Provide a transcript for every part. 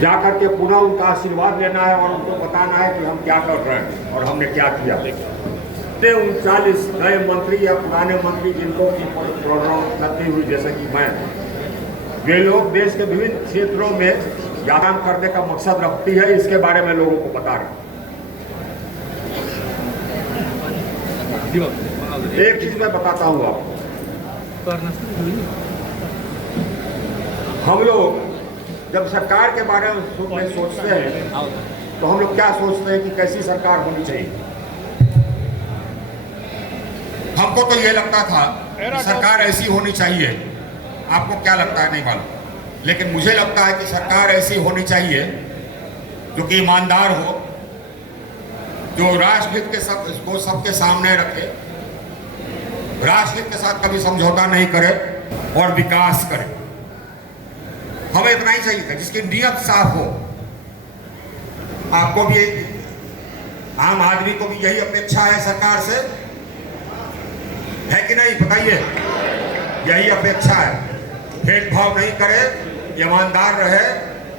जाकर के पुनः उनका आशीर्वाद लेना है और उनको बताना है कि हम क्या कर रहे हैं और हमने क्या किया। 39 नए मंत्री या पुराने मंत्री जिनको की प्रोन्नति हुई, जैसे कि मैं, वे लोग देश के विभिन्न क्षेत्रों में काम करने का मकसद रखती है, इसके बारे में लोगों को बता रहे। एक चीज मैं बताता हूँ आपको, हम लोग जब सरकार के बारे में सोचते हैं तो हम लोग क्या सोचते हैं कि कैसी सरकार होनी चाहिए। हमको तो ये लगता था कि सरकार ऐसी होनी चाहिए, आपको क्या लगता है नहीं मालूम, लेकिन मुझे लगता है कि सरकार ऐसी होनी चाहिए जो कि ईमानदार हो, जो राष्ट्रहित के सबके सामने रखे, राष्ट्रहित के साथ कभी समझौता नहीं करे और विकास करे। हमें इतना ही चाहिए था, जिसकी नीयत साफ हो। आपको भी, आम आदमी को भी यही अपेक्षा है सरकार से, है कि नहीं? बताइए, यही अपेक्षा है। भेदभाव नहीं करे, ईमानदार रहे,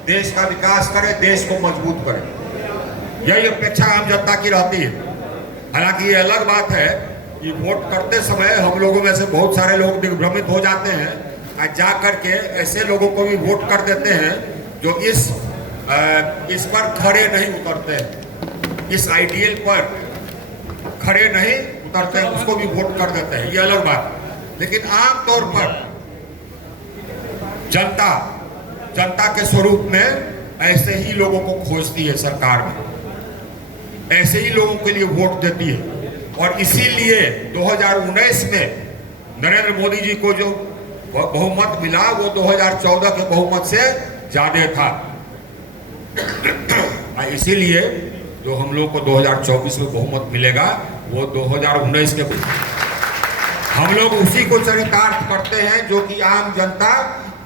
देश का विकास करे, देश को मजबूत करे, यही अपेक्षा आम जनता की रहती है। हालांकि ये अलग बात है कि वोट करते समय हम लोगों में से बहुत सारे लोग दिग्भ्रमित हो जाते हैं और जा करके ऐसे लोगों को भी वोट कर देते हैं जो इस पर खड़े नहीं उतरते हैं, इस आइडियल पर खड़े नहीं उतरते हैं, उसको भी वोट कर देते हैं, ये अलग बात। लेकिन आम तौर पर जनता के स्वरूप में ऐसे ही लोगों को खोजती है सरकार में, ऐसे ही लोगों के लिए वोट देती है। और इसीलिए 2019 में नरेंद्र मोदी जी को जो बहुमत मिला वो 2014 के बहुमत से ज्यादा था। इसीलिए जो हम लोग को 2024 में बहुमत मिलेगा वो 2019 के, हम लोग उसी को चरितार्थ करते हैं जो कि आम जनता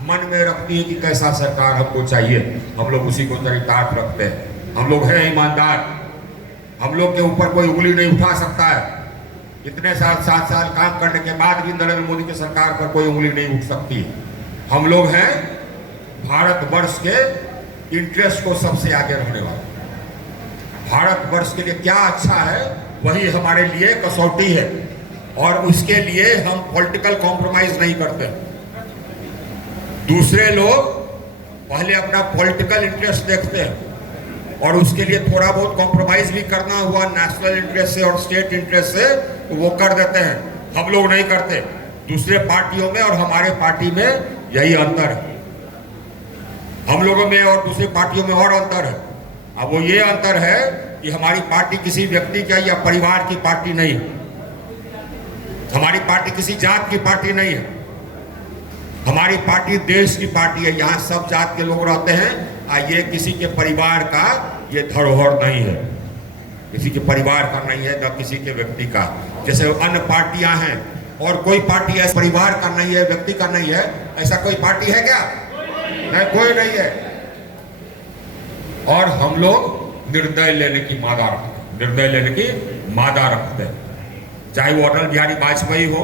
मन में रखती है कि कैसा सरकार हमको चाहिए। हम लोग उसी को चरितार्थ रखते हैं। हम लोग हैं ईमानदार, हम लोग के ऊपर कोई उंगली नहीं उठा सकता है। इतने 7 साल काम करने के बाद भी नरेंद्र मोदी की सरकार पर कोई उंगली नहीं उठ सकती है। हम लोग हैं भारतवर्ष के इंटरेस्ट को सबसे आगे रखने वाले। भारतवर्ष के लिए क्या अच्छा है वही हमारे लिए कसौटी है, और उसके लिए हम पॉलिटिकल कॉम्प्रोमाइज नहीं करते। दूसरे लोग पहले अपना पॉलिटिकल इंटरेस्ट देखते हैं और उसके लिए थोड़ा बहुत कॉम्प्रोमाइज भी करना हुआ नेशनल इंटरेस्ट से और स्टेट इंटरेस्ट से तो वो कर देते हैं। हम लोग नहीं करते। दूसरे पार्टियों में और हमारे पार्टी में यही अंतर है। हम लोगों में और दूसरी पार्टियों में और अंतर है। अब वो ये अंतर है कि हमारी पार्टी किसी व्यक्ति का या परिवार की पार्टी नहीं है, हमारी पार्टी किसी जात की पार्टी नहीं है, हमारी पार्टी देश की पार्टी है। यहाँ सब जात के लोग रहते हैं। ये किसी के परिवार का ये धरोहर नहीं है, किसी के परिवार का नहीं है, न किसी के व्यक्ति का। जैसे अन्य पार्टियां हैं और कोई पार्टी ऐसा परिवार का नहीं है, व्यक्ति का नहीं है, ऐसा कोई पार्टी है क्या? नहीं, कोई नहीं है। और हम लोग निर्णय लेने की मादा रखते हैं, चाहे वो अटल बिहारी वाजपेयी हो।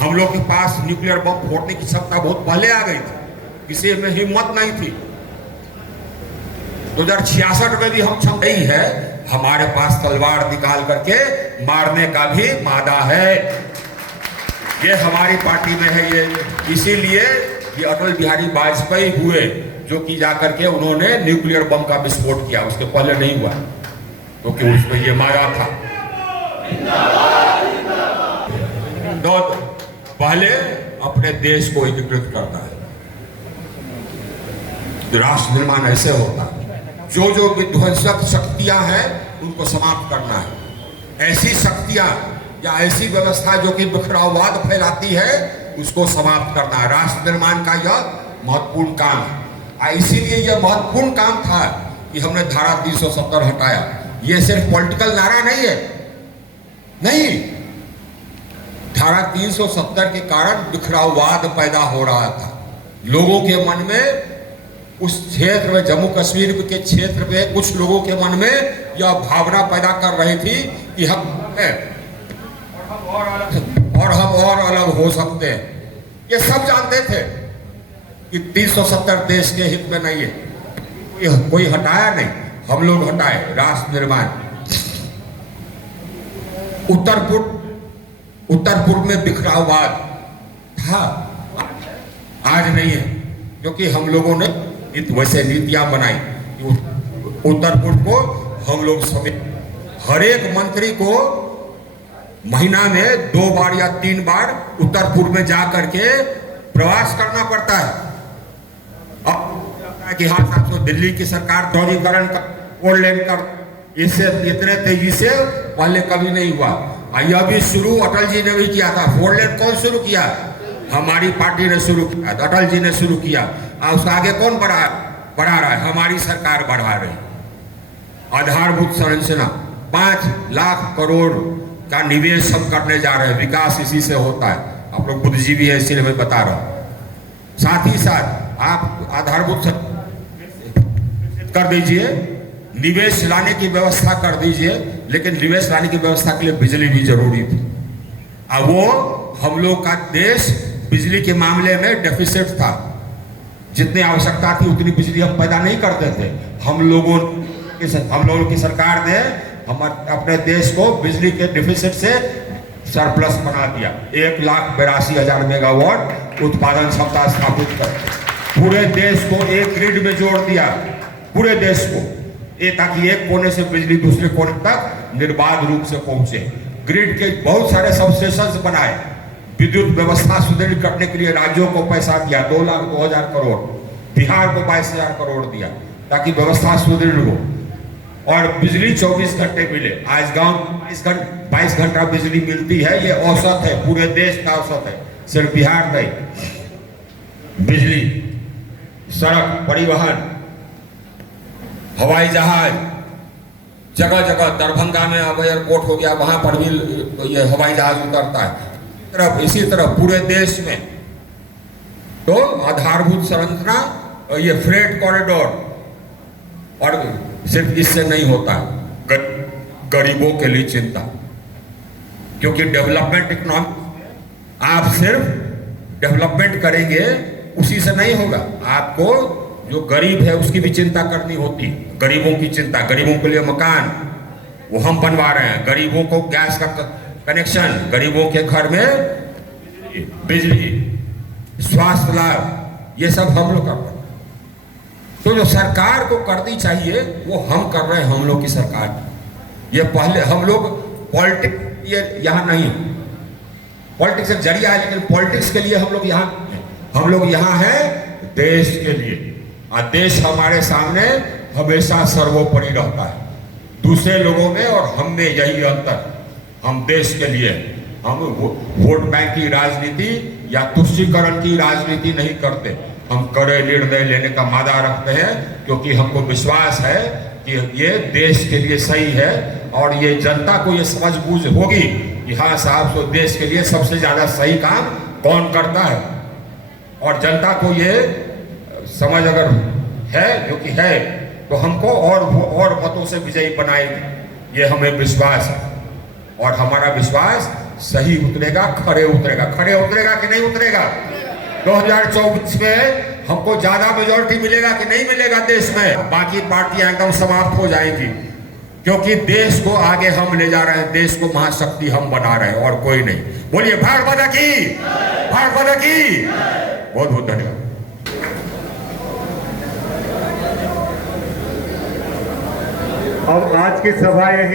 हम लोग के पास न्यूक्लियर बम फोड़ने की क्षमता बहुत पहले आ गई थी, किसी में हिम्मत नहीं थी। 2066 में भी हम क्षमता ही है, हमारे पास तलवार निकाल करके मारने का भी मादा है। ये हमारी पार्टी में है। ये इसीलिए ये अटल बिहारी वाजपेयी हुए जो कि जाकर के उन्होंने न्यूक्लियर बम का विस्फोट किया, उसके पहले नहीं हुआ क्योंकि तो उसमें ये मादा था। तो पहले अपने देश को एकीकृत करना है। राष्ट्र निर्माण ऐसे होता है, जो विध्वंसक शक्तियां हैं उनको समाप्त करना है। ऐसी शक्तियां या ऐसी व्यवस्था जो कि बिखराववाद फैलाती है उसको समाप्त करना है। राष्ट्र निर्माण का यह महत्वपूर्ण काम है। इसीलिए यह महत्वपूर्ण काम था कि हमने धारा 370 हटाया। यह सिर्फ पॉलिटिकल नारा नहीं है, नहीं, धारा 370 के कारण बिखराववाद पैदा हो रहा था लोगों के मन में। उस क्षेत्र में, जम्मू कश्मीर के क्षेत्र में कुछ लोगों के मन में यह भावना पैदा कर रही थी कि हम हैं और हम और अलग हो सकते हैं। ये सब जानते थे कि 370 देश के हित में नहीं है। कोई हटाया नहीं, हम लोग हटाए राष्ट्र निर्माण। उत्तर पूर्व में बिखराववाद था, आज नहीं है, क्योंकि हम लोगों ने वैसे नीतियां बनाई। उत्तर पूर्व को हम लोग समेत हर एक मंत्री को महीना में 2 बार या 3 बार उत्तर पूर्व में जा करके प्रवास करना पड़ता है। अब कि हाँ साहब, तो दिल्ली की सरकार दोहरीकरण का 4 लेन का इससे इतने तेजी से पहले कभी नहीं हुआ। यह भी शुरू अटल जी ने भी किया था। 4 लेन कौन शुरू किया? हमारी पार्टी ने शुरू किया, अटल जी ने शुरू किया। उसके आगे कौन बढ़ा रहा है? हमारी सरकार बढ़ा रही। आधारभूत संरचना 5 लाख करोड़ का निवेश हम करने जा रहे हैं। विकास इसी से होता है। आप लोग बुद्धिजीवी है, इसलिए मैं बता रहा हूं। साथ ही साथ आप आधारभूत कर दीजिए, निवेश लाने की व्यवस्था कर दीजिए, लेकिन निवेश लाने की व्यवस्था के लिए बिजली भी जरूरी थी। अब वो हम लोग का देश बिजली के मामले में डेफिसिट था। जितनी आवश्यकता थी उतनी बिजली हम पैदा नहीं करते थे। हम लोगों की सरकार ने हम अपने देश को बिजली के डेफिसिट से सरप्लस बना दिया। 1,82,000 मेगावाट उत्पादन क्षमता स्थापित कर पूरे देश को एक ग्रिड में जोड़ दिया, पूरे देश को, ताकि एक कोने से बिजली दूसरे कोने तक निर्बाध रूप से पहुंचे। ग्रिड के बहुत सारे सबस्टेशंस बनाए। विद्युत व्यवस्था सुदृढ़ करने के लिए राज्यों को पैसा दिया, 2,02,000 करोड़। बिहार को 22,000 करोड़ दिया, ताकि व्यवस्था सुदृढ़ हो और बिजली 24 घंटे मिले। आज गांव 22 घंटा बिजली मिलती है, ये औसत है, पूरे देश का औसत है, सिर्फ बिहार नहीं। बिजली, सड़क परिवहन, हवाई जहाज, जगह जगह दरभंगा में अब एयरपोर्ट हो गया, वहां पर भी ये हवाई जहाज उतरता है। इसी तरह पूरे देश में तो आधारभूत संरचना, ये फ्रेट कॉरिडोर, और सिर्फ इससे नहीं होता, गरीबों के लिए चिंता, क्योंकि डेवलपमेंट इकोनॉमी, आप सिर्फ डेवलपमेंट करेंगे उसी से नहीं होगा। आपको जो गरीब है उसकी भी चिंता करनी होती। गरीबों की चिंता, गरीबों के लिए मकान वो हम बनवा रहे हैं, गरीबों को गैस का कनेक्शन, गरीबों के घर में बिजली, स्वास्थ्य लाभ, ये सब हम लोग कर रहे हैं। तो जो सरकार को करनी चाहिए वो हम कर रहे हैं, हम लोग की सरकार। ये पहले हम लोग पॉलिटिक्स, ये यहाँ नहीं, पॉलिटिक्स एक जरिया है, लेकिन पॉलिटिक्स के लिए हम लोग यहाँ हैं देश के लिए। और देश हमारे सामने हमेशा सर्वोपरि रहता है। दूसरे लोगों में और हम में यही अंतर। हम देश के लिए, हम वोट बैंक की राजनीति या तुष्टीकरण की राजनीति नहीं करते। हम कड़े निर्णय लेने का मादा रखते हैं, क्योंकि हमको विश्वास है कि ये देश के लिए सही है और ये जनता को ये समझ बूझ होगी कि हाँ साहब, तो देश के लिए सबसे ज्यादा सही काम कौन करता है। और जनता को ये समझ अगर है, जो कि है, तो हमको और मतों से विजयी बनाएगी, ये हमें विश्वास है। और हमारा विश्वास सही उतरेगा, खड़े उतरेगा कि नहीं उतरेगा। 2024 में हमको ज्यादा मेजॉरिटी मिलेगा कि नहीं मिलेगा देश में। बाकी पार्टियां एकदम समाप्त हो जाएंगी, क्योंकि देश को आगे हम ले जा रहे हैं, देश को महाशक्ति हम बना रहे हैं और कोई नहीं। बोलिए भारत माता की, भारत माता की। बहुत बहुत धन्यवाद। अब आज की सभा यही